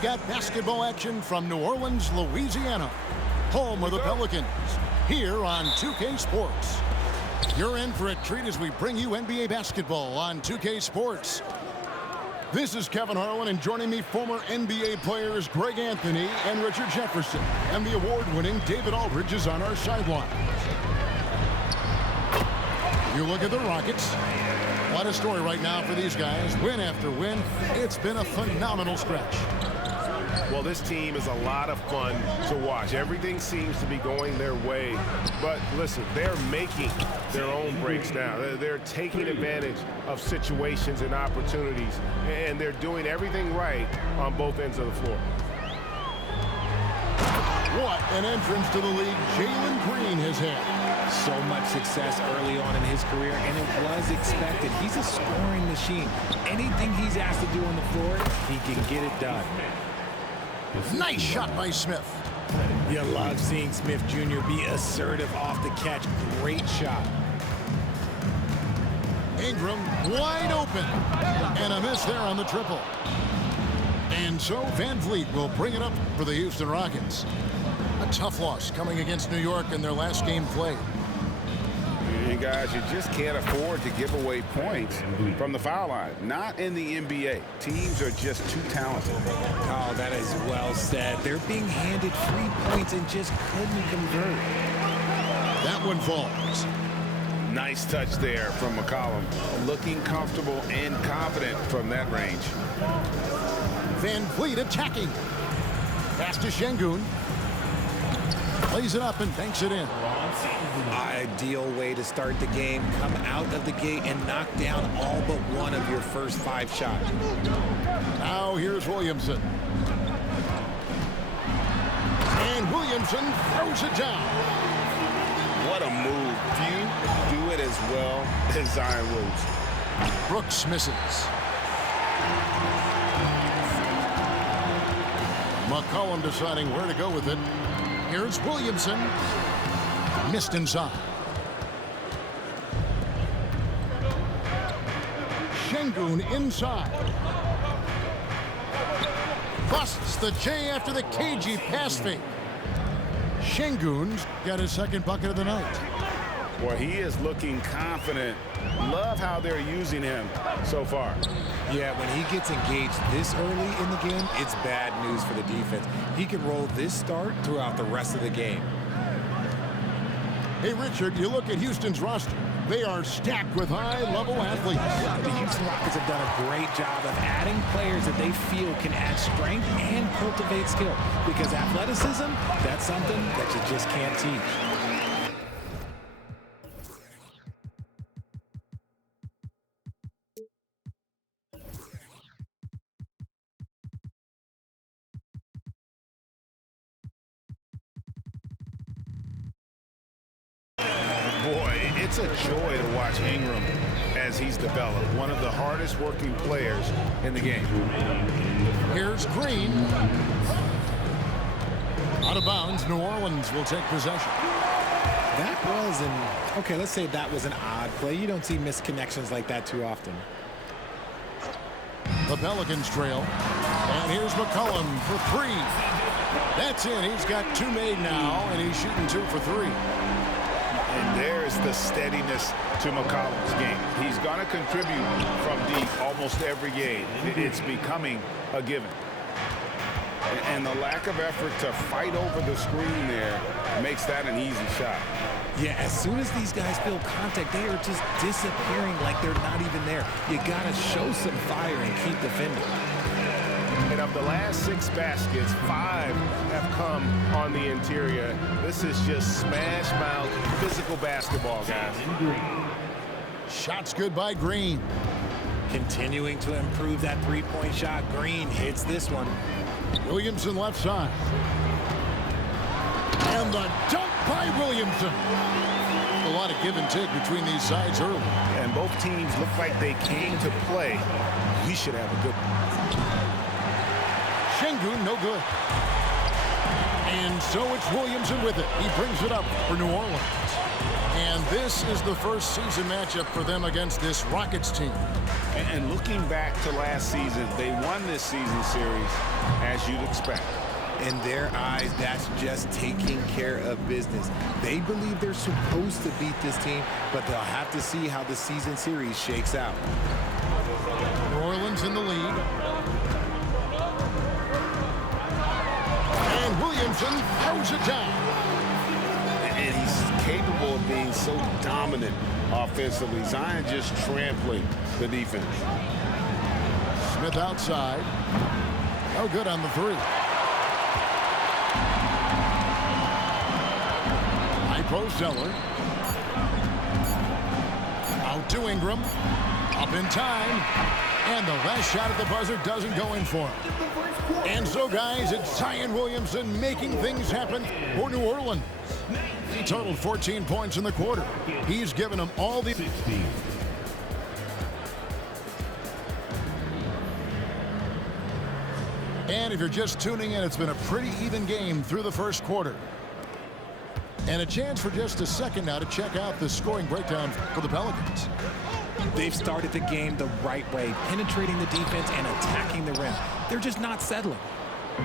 We've got basketball action from New Orleans, Louisiana, home of the Pelicans, here on 2K Sports. You're in for a treat as we bring you NBA basketball on 2K Sports. This is Kevin Harlan, and joining me, former NBA players Greg Anthony and Richard Jefferson, and the award-winning David Aldridge is on our sideline. You look at the Rockets. What a story right now for these guys. Win after win. It's been a phenomenal stretch. Well, this team is a lot of fun to watch. Everything seems to be going their way. But listen, they're making their own breaks now. They're taking advantage of situations and opportunities, and they're doing everything right on both ends of the floor. What an entrance to the league Jalen Green has had. So much success early on in his career, and it was expected. He's a scoring machine. Anything he's asked to do on the floor, he can get it done. Nice shot by Smith. You love seeing Smith Jr. be assertive off the catch. Great shot. Ingram wide open. And a miss there on the triple. And so Van Vliet will bring it up for the Houston Rockets. A tough loss coming against New York in their last game played. You guys, you just can't afford to give away points from the foul line. Not in the NBA. Teams are just too talented. Oh, that is well said. They're being handed free points and just couldn't convert. That one falls. Nice touch there from McCollum. Looking comfortable and confident from that range. Van Vliet attacking. Pass to Şengün. Plays it up and banks it in. Ideal way to start the game. Come out of the gate and knock down all but one of your first 5 shots. Now here's Williamson. And Williamson throws it down. What a move. Few do it as well as Zion Williamson. Brooks misses. McCollum deciding where to go with it. Here's Williamson. Missed inside. Şengün inside. Busts the J after the cagey pass fake. Şengün's got his second bucket of the night. Well, he is looking confident. Love how they're using him so far. Yeah, when he gets engaged this early in the game, it's bad news for the defense. He can roll this start throughout the rest of the game. Hey, Richard, you look at Houston's roster. They are stacked with high-level athletes. The Houston Rockets have done a great job of adding players that they feel can add strength and cultivate skill. Because athleticism, that's something that you just can't teach. It's a joy to watch Ingram as he's developed. One of the hardest working players in the game. Here's Green. Out of bounds, New Orleans will take possession. That was okay, let's say that was an odd play. You don't see missed connections like that too often. The Pelicans trail. And here's McCollum for 3. That's in. He's got 2 made now, and he's shooting 2 for 3. And there's the steadiness to McCollum's game. He's going to contribute from deep almost every game. It's becoming a given. And the lack of effort to fight over the screen there makes that an easy shot. Yeah, as soon as these guys feel contact, they are just disappearing like they're not even there. You got to show some fire and keep defending. And of the last 6 baskets, 5 have come on the interior. This is just smash mouth physical basketball, guys. Shots good by Green. Continuing to improve that 3-point shot. Green hits this one. Williamson left side. And the dunk by Williamson. A lot of give and take between these sides early. And both teams look like they came to play. We should have a good one. Şengün, no good. And so it's Williamson with it. He brings it up for New Orleans. And this is the first season matchup for them against this Rockets team. And looking back to last season, they won this season series as you'd expect. In their eyes, that's just taking care of business. They believe they're supposed to beat this team, but they'll have to see how the season series shakes out. New Orleans in the lead. And Williamson throws it down. And he's capable of being so dominant offensively. Zion just trampling the defense. Smith outside. No good on the three. High post Zeller. Out to Ingram. Up in time. And the last shot at the buzzer doesn't go in for him. And so, guys, it's Zion Williamson making things happen for New Orleans. He totaled 14 points in the quarter. He's given them all the... And if you're just tuning in, it's been a pretty even game through the first quarter. And a chance for just a second now to check out the scoring breakdown for the Pelicans. They've started the game the right way, penetrating the defense and attacking the rim. They're just not settling.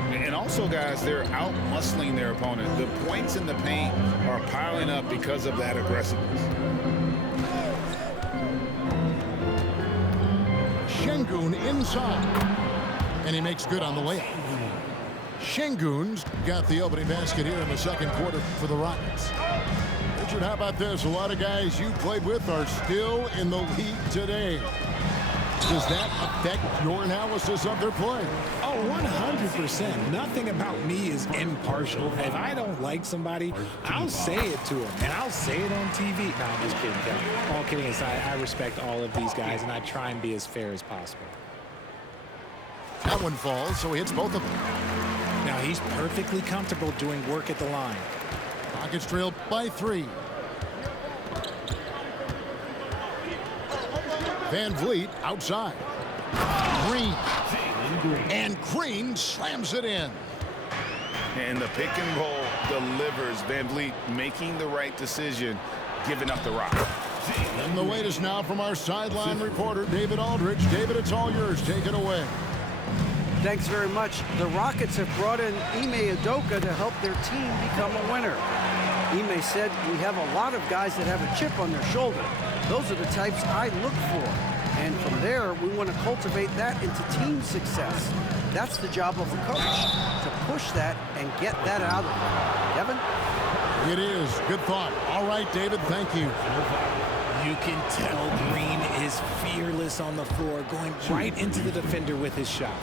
And also, guys, they're out-muscling their opponent. The points in the paint are piling up because of that aggressiveness. Şengün inside. And he makes good on the layup. Şengün's got the opening basket here in the second quarter for the Rockets. Richard, how about this? A lot of guys you played with are still in the league today. Does that affect your analysis of their play? Oh, 100%. Nothing about me is impartial. If I don't like somebody, I'll say it to them, and I'll say it on TV. No, I'm just kidding, Kevin. All kidding aside, I respect all of these guys, and I try and be as fair as possible. That one falls, so he hits both of them. Now, he's perfectly comfortable doing work at the line. Rockets trail by 3. Van Vliet outside. Green. And Green slams it in. And the pick and roll delivers. Van Vliet making the right decision, giving up the rock. And the wait is now from our sideline reporter, David Aldridge. David, it's all yours. Take it away. Thanks very much. The Rockets have brought in Ime Udoka to help their team become a winner. Ime said, "We have a lot of guys that have a chip on their shoulder. Those are the types I look for. And from there, we want to cultivate that into team success. That's the job of a coach, to push that and get that out of them." Kevin? It is. Good thought. All right, David, thank you. You can tell Green is fearless on the floor, going right into the defender with his shot.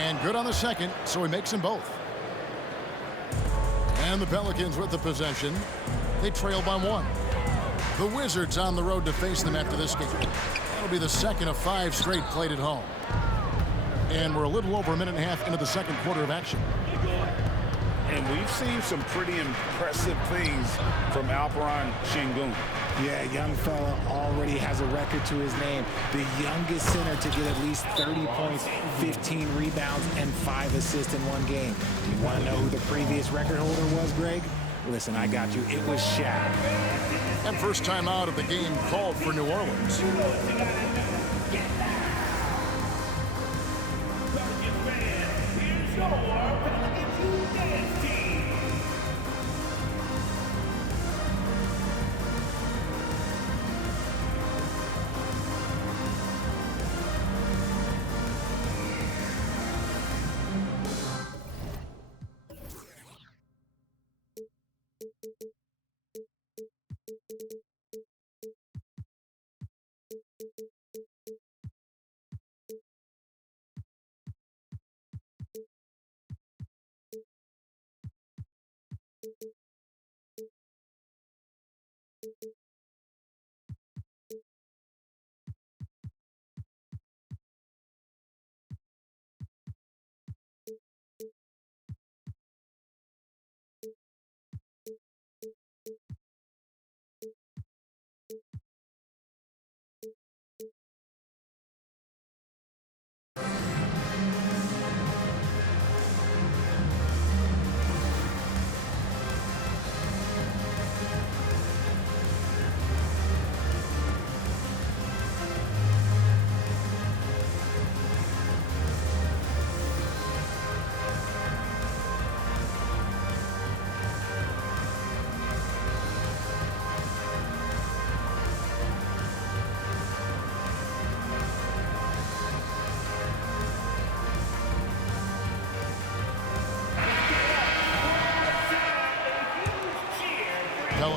And good on the second, so he makes them both. And the Pelicans with the possession. They trail by 1. The Wizards on the road to face them after this game. That'll be the second of 5 straight played at home. And we're a little over a minute and a half into the second quarter of action. And we've seen some pretty impressive things from Alperen Şengün. Yeah, young fella already has a record to his name. The youngest center to get at least 30 points, 15 rebounds, and 5 assists in one game. Do you want to know who the previous record holder was, Greg? Listen, I got you. It was Shaq. And first time out of the game called for New Orleans.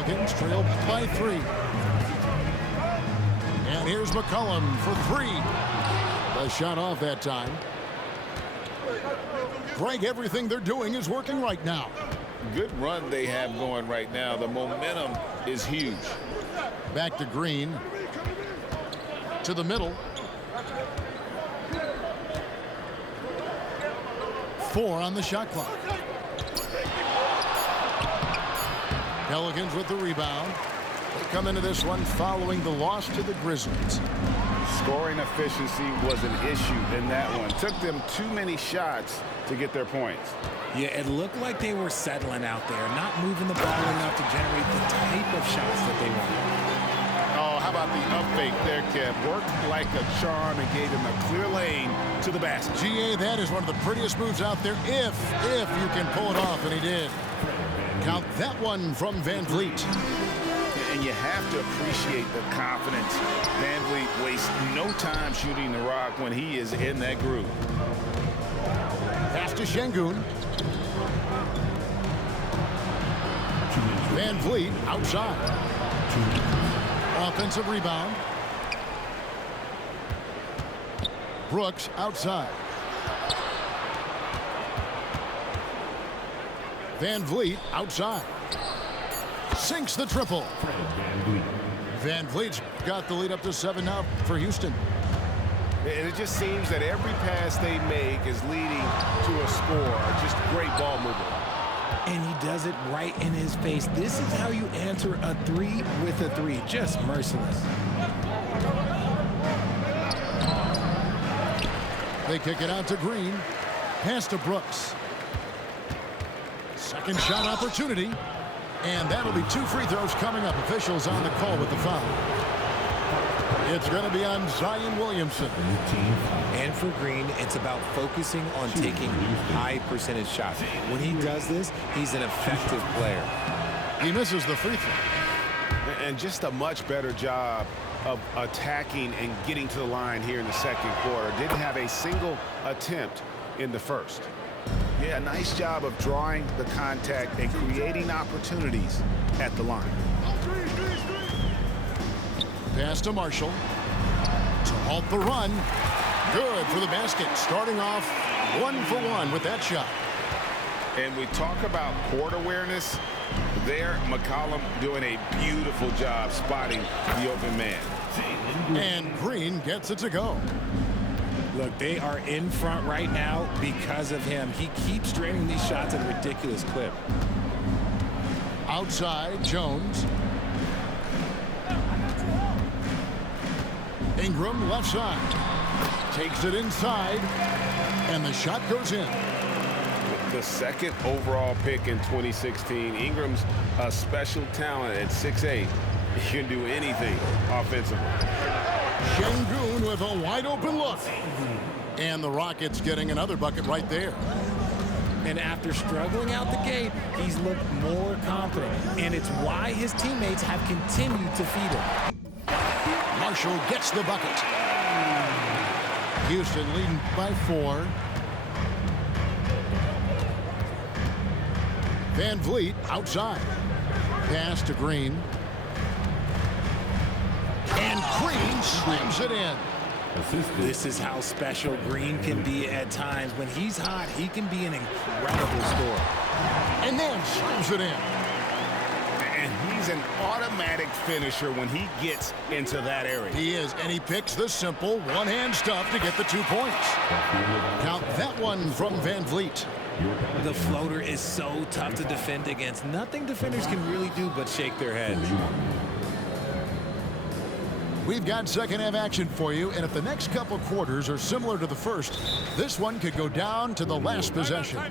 Pelicans trail by 3. And here's McCollum for 3. The shot off that time. Greg, everything they're doing is working right now. Good run they have going right now. The momentum is huge. Back to Green. To the middle. 4 on the shot clock. Pelicans with the rebound. They come into this one following the loss to the Grizzlies. Scoring efficiency was an issue in that one. Took them too many shots to get their points. Yeah, it looked like they were settling out there, not moving the ball enough to generate the type of shots that they want. Oh, how about the up fake there, Kev? Worked like a charm and gave him a clear lane to the basket. GA, that is one of the prettiest moves out there if you can pull it off, and he did. Count that one from Van Vliet. And you have to appreciate the confidence. Van Vliet wastes no time shooting the rock when he is in that groove. Pass to Şengün. Van Vliet outside. Offensive rebound. Brooks outside. Van Vliet outside. Sinks the triple. Van Vliet's got the lead up to 7 now for Houston. And it just seems that every pass they make is leading to a score. Just great ball movement. And he does it right in his face. This is how you answer a 3 with a 3. Just merciless. They kick it out to Green. Pass to Brooks. Second shot opportunity. And that'll be 2 free throws coming up. Officials on the call with the foul. It's going to be on Zion Williamson. And for Green, it's about focusing on taking high percentage shots. When he does this, he's an effective player. He misses the free throw. And just a much better job of attacking and getting to the line here in the second quarter. Didn't have a single attempt in the first. Yeah, nice job of drawing the contact and creating opportunities at the line. Pass to Marshall. To halt the run. Good for the basket. Starting off 1 for 1 with that shot. And we talk about court awareness. There, McCollum doing a beautiful job spotting the open man. And Green gets it to go. Look, they are in front right now because of him. He keeps draining these shots at a ridiculous clip. Outside, Jones. Ingram left side. Takes it inside. And the shot goes in. The second overall pick in 2016. Ingram's a special talent at 6'8". He can do anything offensively. Şengün with a wide open look. And the Rockets getting another bucket right there. And after struggling out the gate, he's looked more confident. And it's why his teammates have continued to feed him. Marshall gets the bucket. Houston leading by 4. Van Vliet outside. Pass to Green. And Green slams it in. This is how special Green can be at times. When he's hot, he can be an incredible scorer. And then slams it in. And he's an automatic finisher when he gets into that area. He is, and he picks the simple one-hand stuff to get the 2 points. Count that one from Van Vliet. The floater is so tough to defend against. Nothing defenders can really do but shake their heads. We've got second half action for you, and if the next couple quarters are similar to the first, this one could go down to the last possession.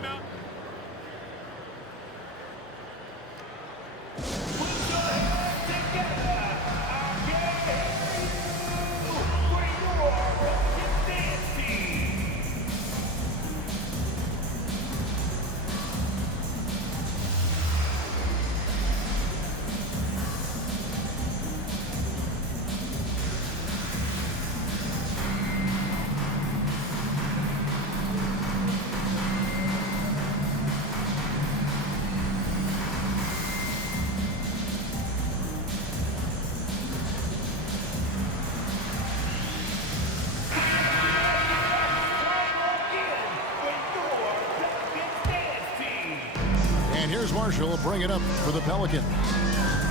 Marshall will bring it up for the Pelicans.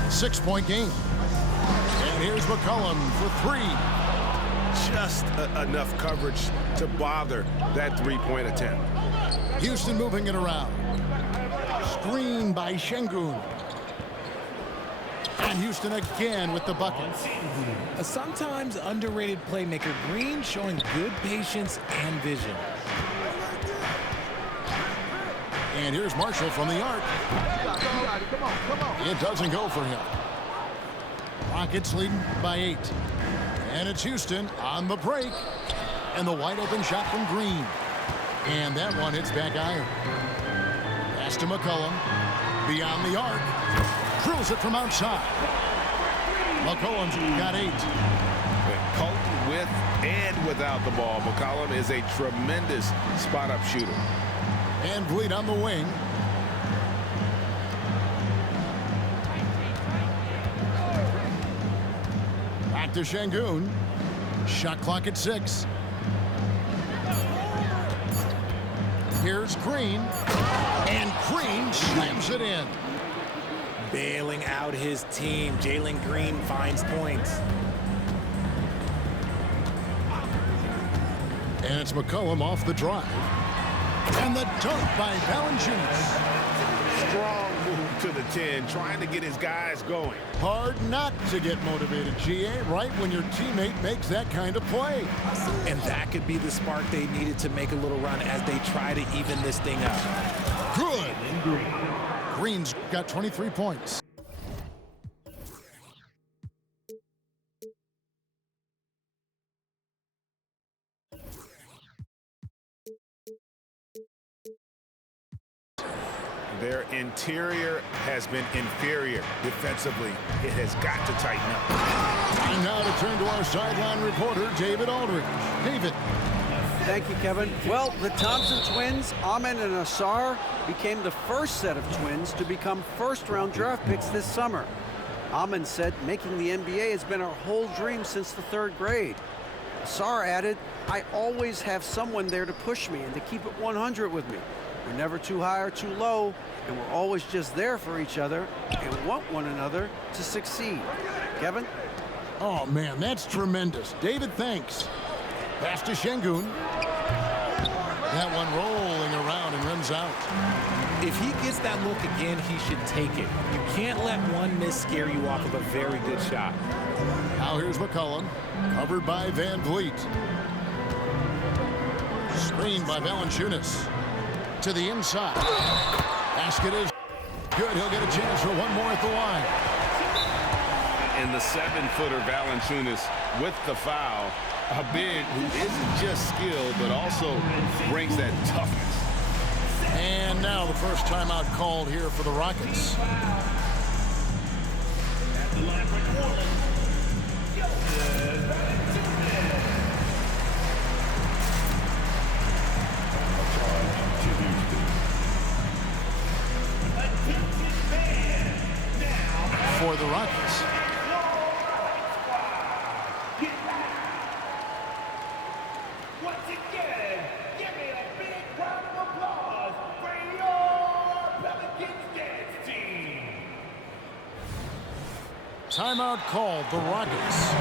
6-point game. And here's McCollum for 3. Just enough coverage to bother that three-point attempt. Houston moving it around. Screen by Şengün. And Houston again with the bucket. A sometimes underrated playmaker, Green showing good patience and vision. And here's Marshall from the arc. It doesn't go for him. Rockets leading by 8. And it's Houston on the break. And the wide open shot from Green. And that one hits back iron. Pass to McCollum. Beyond the arc. Drills it from outside. McCollum's got 8. Colton with and without the ball. McCollum is a tremendous spot-up shooter. And Vliet on the wing. Back to Şengün. Shot clock at 6. Here's Green. And Green slams it in. Bailing out his team. Jalen Green finds points. And it's McCollum off the drive. And the dunk by Valanciunas. Strong move to the 10, trying to get his guys going. Hard not to get motivated, GA, right when your teammate makes that kind of play. And that could be the spark they needed to make a little run as they try to even this thing up. Good. Green's got 23 points. Their interior has been inferior defensively. It has got to tighten up. Time now to turn to our sideline reporter, David Aldridge. David. Thank you, Kevin. Well, the Thompson twins, Amen and Asar, became the first set of twins to become first-round draft picks this summer. Amen said making the NBA has been our whole dream since the 3rd grade. Asar added, I always have someone there to push me and to keep it 100 with me. We're never too high or too low, and we're always just there for each other and want one another to succeed. Kevin? Oh, man, that's tremendous. David, thanks. Pass to Şengün. That one rolling around and rims out. If he gets that look again, he should take it. You can't let one miss scare you off of a very good shot. Now here's McCollum, covered by Van Vliet. Screened by Valanciunas. To the inside. Basket is good. He'll get a chance for one more at the line. And the 7-footer Valanciunas with the foul. A big who isn't just skilled, but also brings that toughness. And now the first timeout called here for the Rockets. For the Rockets. Timeout called, the Rockets.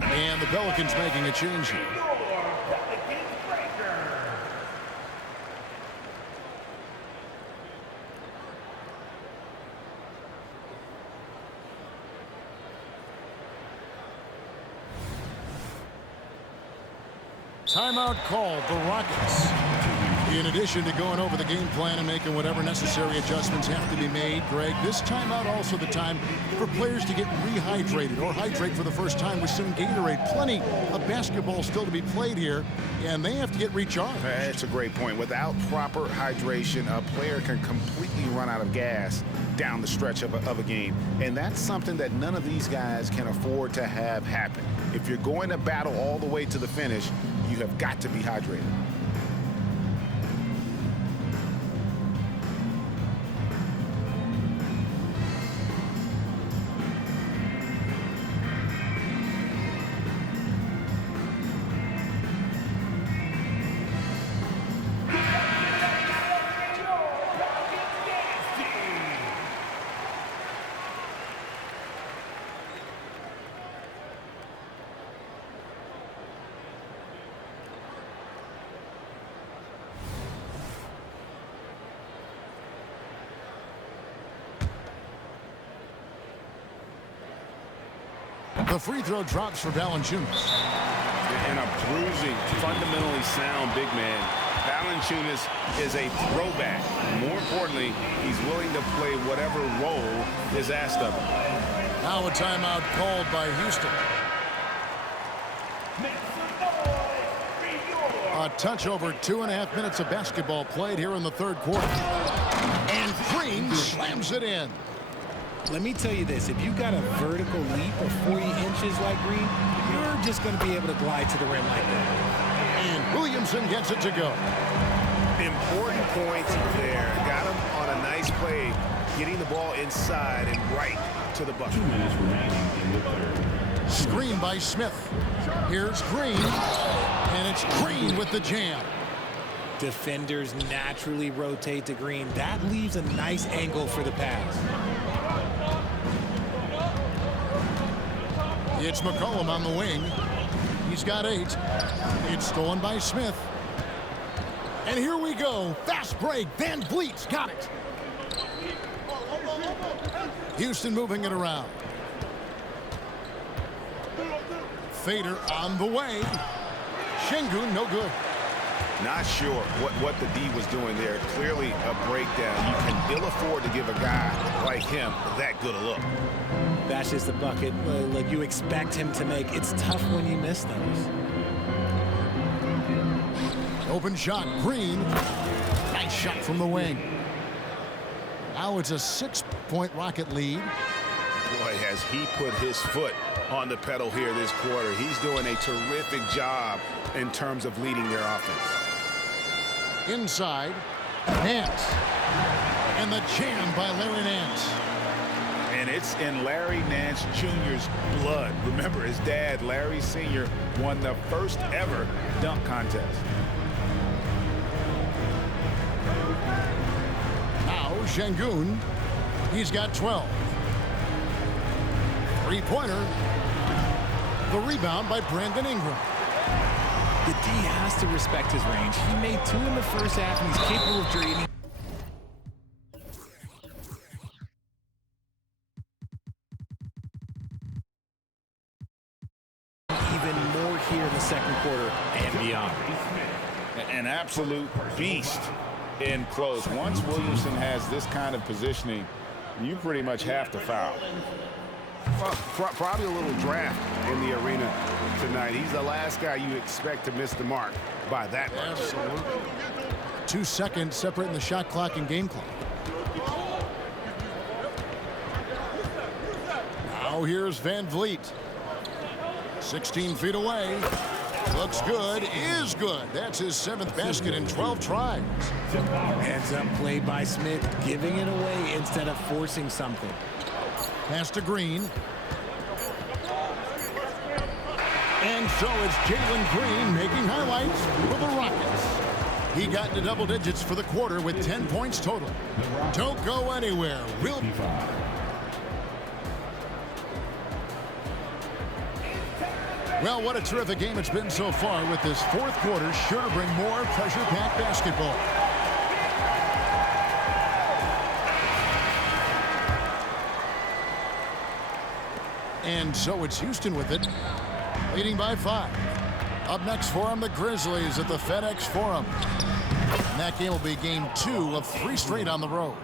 And the Pelicans making a change here. Timeout called, the Rockets. In addition to going over the game plan and making whatever necessary adjustments have to be made, Greg, this timeout also the time for players to get rehydrated or hydrate for the first time with some Gatorade. Plenty of basketball still to be played here, and they have to get recharged. That's a great point. Without proper hydration, a player can completely run out of gas down the stretch of a game. And that's something that none of these guys can afford to have happen. If you're going to battle all the way to the finish, you have got to be hydrated. And the Pelicans making a change here. Timeout called, the Rockets. In addition to going over the game plan and making whatever necessary adjustments have to be made, Greg, this timeout also the time for players to get rehydrated or hydrate for the first time with some Gatorade. Plenty of basketball still to be played here, and they have to get recharged. That's a great point. Without proper hydration, a player can completely run out of gas down the stretch of a game. And that's something that none of these guys can afford to have happen. If you're going to battle all the way to the finish, you have got to be hydrated. The free throw drops for Valanciunas. And a bruising, fundamentally sound big man. Valanciunas is a throwback. More importantly, he's willing to play whatever role is asked of him. Now a timeout called by Houston. A touch over 2.5 minutes of basketball played here in the third quarter. And Green slams it in. Let me tell you this, if you got a vertical leap of 40 inches like Green, you're just going to be able to glide to the rim like that. And Williamson gets it to go. Important points there. Got him on a nice play, getting the ball inside and right to the bucket. 2 minutes remaining in the third. Screen by Smith. Here's Green. And it's Green with the jam. Defenders naturally rotate to Green. That leaves a nice angle for the pass. It's McCollum on the wing. He's got 8. It's stolen by Smith. And here we go. Fast break. Van Vliet's got it. Houston moving it around. Fader on the way. Şengün, no good. Not sure what the D was doing there. Clearly a breakdown. You can ill afford to give a guy like him that good a look. That's just a bucket like you expect him to make. It's tough when you miss those. Open shot, Green. Nice shot from the wing. Now it's a 6-point Rocket lead. Boy, has he put his foot on the pedal here this quarter. He's doing a terrific job in terms of leading their offense. Inside, Nance. And the jam by Larry Nance. And it's in Larry Nance Jr.'s blood. Remember, his dad, Larry Sr., won the first ever dunk contest. Now Şengün. He's got 12. Three-pointer. The rebound by Brandon Ingram. The D has to respect his range. He made 2 in the first half, and he's capable of draining. Even more here in the second quarter and beyond. An absolute beast in close. Once Williamson has this kind of positioning, you pretty much have to foul. Probably a little draft in the arena tonight. He's the last guy you expect to miss the mark by that much. Absolutely. 2 seconds separating the shot clock and game clock. Now here's Van Vliet. 16 feet away. Looks good. Is good. That's his 7th basket in 12 tries. Heads up play by Smith, giving it away instead of forcing something. Pass to Green. And so it's Jalen Green making highlights for the Rockets. He got into double digits for the quarter with 10 points total. Don't go anywhere. Well, what a terrific game it's been so far, with this fourth quarter sure to bring more pressure-packed basketball. And so it's Houston with it, leading by 5. Up next for them, the Grizzlies at the FedEx Forum. And that game will be game 2 of 3 straight on the road.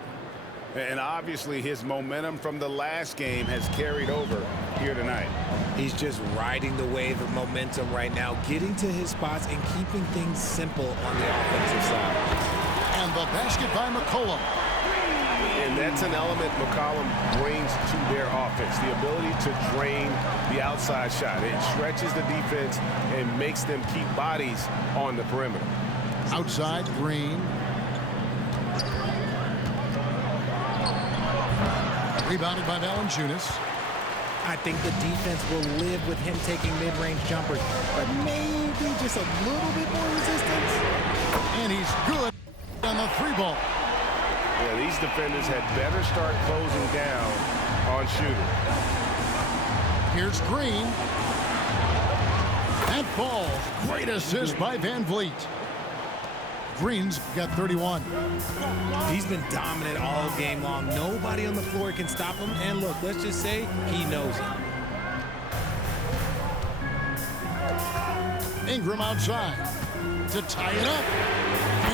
And obviously his momentum from the last game has carried over here tonight. He's just riding the wave of momentum right now, getting to his spots and keeping things simple on the offensive side. And the basket by McCollum. And that's an element McCollum brings to their offense, the ability to drain the outside shot. It stretches the defense and makes them keep bodies on the perimeter. Outside, Green. Rebounded by Valanciunas. I think the defense will live with him taking mid-range jumpers, but maybe just a little bit more resistance. And he's good on the 3-ball. Yeah, these defenders had better start closing down on shooting. Here's Green. That ball. Great assist by Van Vliet. Green's got 31. He's been dominant all game long. Nobody on the floor can stop him. And look, let's just say he knows it. Ingram outside to tie it up.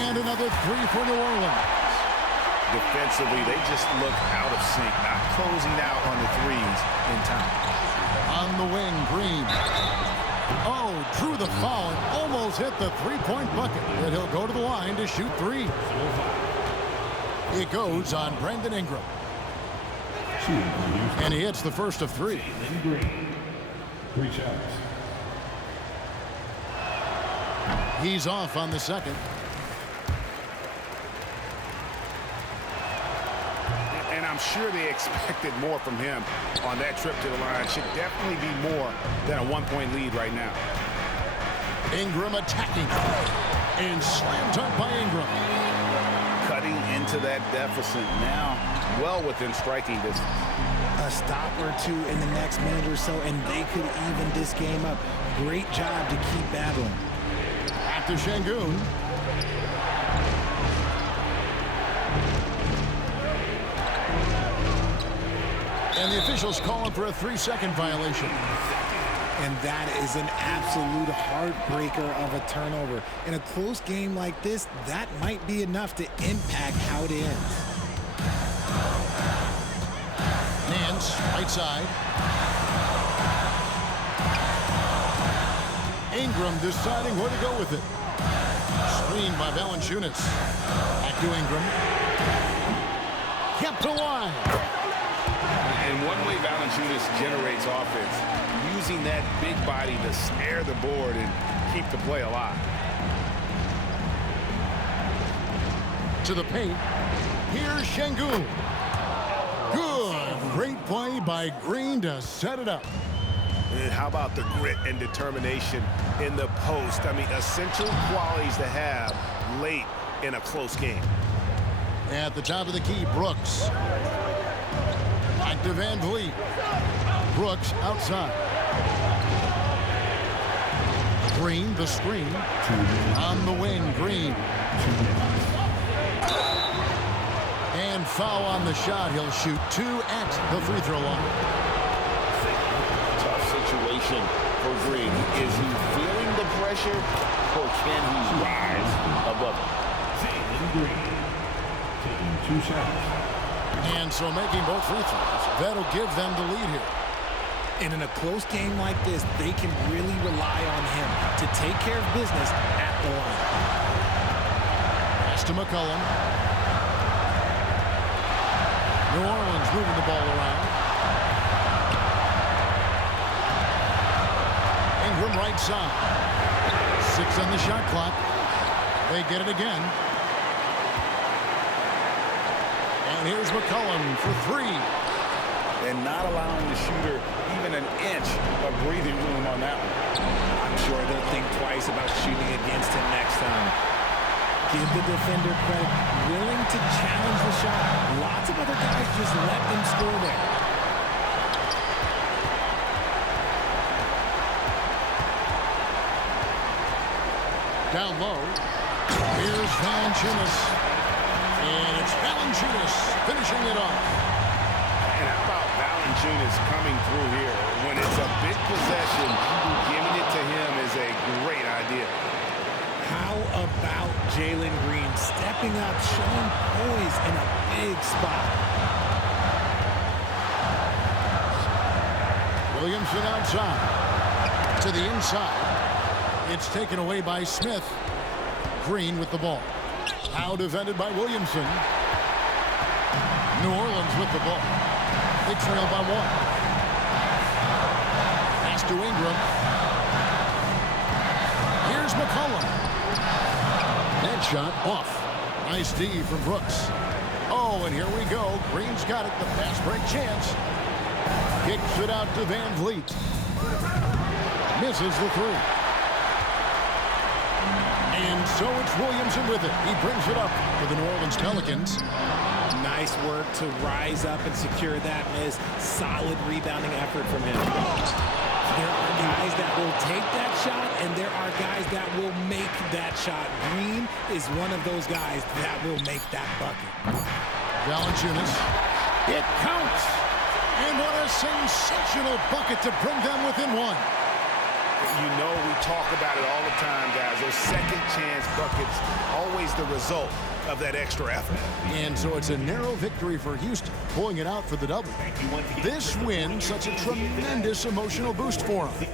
And another three for New Orleans. Defensively, they just look out of sync, not closing out on the threes in time. On the wing, Green. Oh, drew the foul and almost hit the three-point bucket. But he'll go to the line to shoot three. It goes on Brandon Ingram. And he hits the first of three. Three shots. He's off on the second. And I'm sure they expected more from him on that trip to the line. Should definitely be more than a one-point lead right now. Ingram attacking. And slammed up by Ingram. Cutting into that deficit now, well within striking distance. A stop or two in the next minute or so, and they could even this game up. Great job to keep battling. Back to Şengün. And the officials calling for a 3-second violation. And that is an absolute heartbreaker of a turnover. In a close game like this, that might be enough to impact how it ends. Nance, right side. Ingram deciding where to go with it. Screened by Valanciunas. Back to Ingram. Kept alive. And one way Valanciunas generates offense, using that big body to snare the board and keep the play alive. To the paint. Here's Şengün. Good. Great play by Green to set it up. And how about the grit and determination in the post? I mean, essential qualities to have late in a close game. At the top of the key, Brooks. Back to Van Vliet. Brooks outside. Green, the screen. On the wing, Green. And foul on the shot. He'll shoot two at the free throw line. Tough situation for Green. Is he feeling the pressure, or can he rise above it? Jalen Green taking 2 shots. And so making both free throws. That'll give them the lead here. And in a close game like this, they can really rely on him to take care of business at the line. Pass to McCollum. New Orleans moving the ball around. Ingram right side. 6 on the shot clock. They get it again. And here's McCollum for 3. And not allowing the shooter even an inch of breathing room on that one. I'm sure they'll think twice about shooting against him next time. Give the defender credit, willing to challenge the shot. Lots of other guys just let them score there. Down low. Here's Valanciunas. And it's Valanciunas finishing it off. And how about Valanciunas coming through here? When it's a big possession, giving it to him is a great idea. How about Jalen Green stepping up, showing poise in a big spot? Williamson outside. To the inside. It's taken away by Smith. Green with the ball. Now defended by Williamson. New Orleans with the ball. They trail by 1. Pass to Ingram. Here's McCollum. That shot off. Nice D from Brooks. Oh, and here we go. Green's got it. The fast break chance. Kicks it out to Van Vliet. Misses the 3. And so it's Williamson with it. He brings it up for the New Orleans Pelicans. Nice work to rise up and secure that miss. Solid rebounding effort from him. There are guys that will take that shot, and there are guys that will make that shot. Green is one of those guys that will make that bucket. Valanciunas. It counts. And what a sensational bucket to bring them within 1. You know, we talk about it all the time, guys. Those second chance buckets, always the result of that extra effort. And so it's a narrow victory for Houston, pulling it out for the double. This win, such a tremendous emotional boost for them.